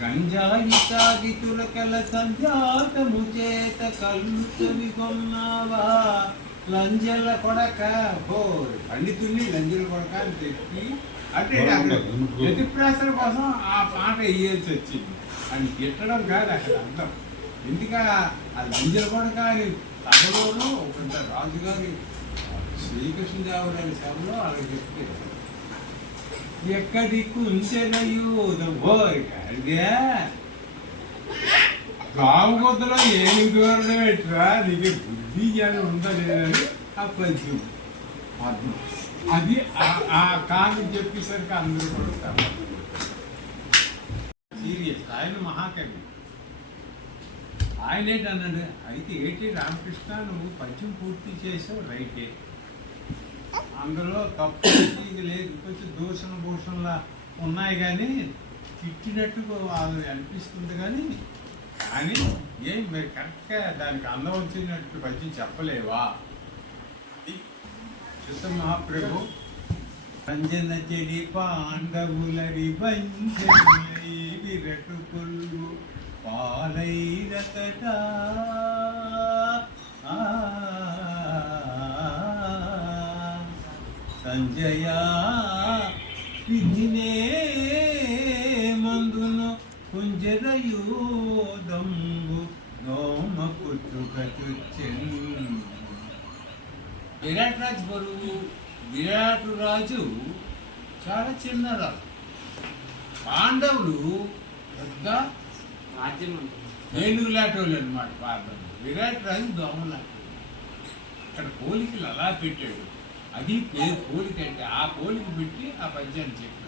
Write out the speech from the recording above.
గంజాయి తాగి తురకల సంజాతము చేత కళ్ళు కొన్నావా లంజల కొడక హో పండితుల్ని లంజల కొడక అని చెప్పి అంటే ప్రతిప్రాసల కోసం ఆ పాట వేయాల్సి వచ్చింది. అది తిట్టడం కాదు అక్కడ అర్థం. ఎందుక ఆ లంజల కొడక అని సభలోనూ కొంత రాజుగారి శ్రీకృష్ణదేవరాయల సభలో అలా చెప్తే ఎక్కడి కుంచెనయూదం అదే రామకొద్దలో ఏమి దూరం పెట్టరా నీకు బుద్ధి జ్ఞానం ఉందా లేదని ఆ పద్యం అర్థం. అది ఆ కాని చెప్పేసరికి అందరూ కూడా సీరియస్. ఆయన మహాకవి. ఆయన ఏంటన్నాడు, అయితే ఏంటి రామకృష్ణ నువ్వు పద్యం పూర్తి చేసావు రైటే, అందులో తప్పు ఇది లేదు, కొంచెం దూషణ భూషణలా ఉన్నాయి కానీ తిట్టినట్టు అది అనిపిస్తుంది కానీ ఏం మీరు కరెక్ట్గా దానికి అందం వచ్చినట్టు పద్యం చెప్పలేవా? కృష్ణ మహాప్రభు పంజన చెడి పాండవులరి పంచని విరటుకొల్లు పాలైరకట సంజయ విధినే మందును కుంజరయూదంబు దోమ పుట్టుకచుచ్చెన్. విరాట్ రాజు బరువు. విరాటు రాజు చాలా చిన్న రాజు. పాండవులు పెద్ద ఏనుగులాటోళ్ళు అనమాట. పాండవులు విరాట్ రాజు దోమలాటోళ్ళు. అక్కడ పోలికలు అలా పెట్టాడు. అది పోలిక అంటే ఆ పోలిక పెట్టి ఆ పద్యాన్ని చెప్పాడు.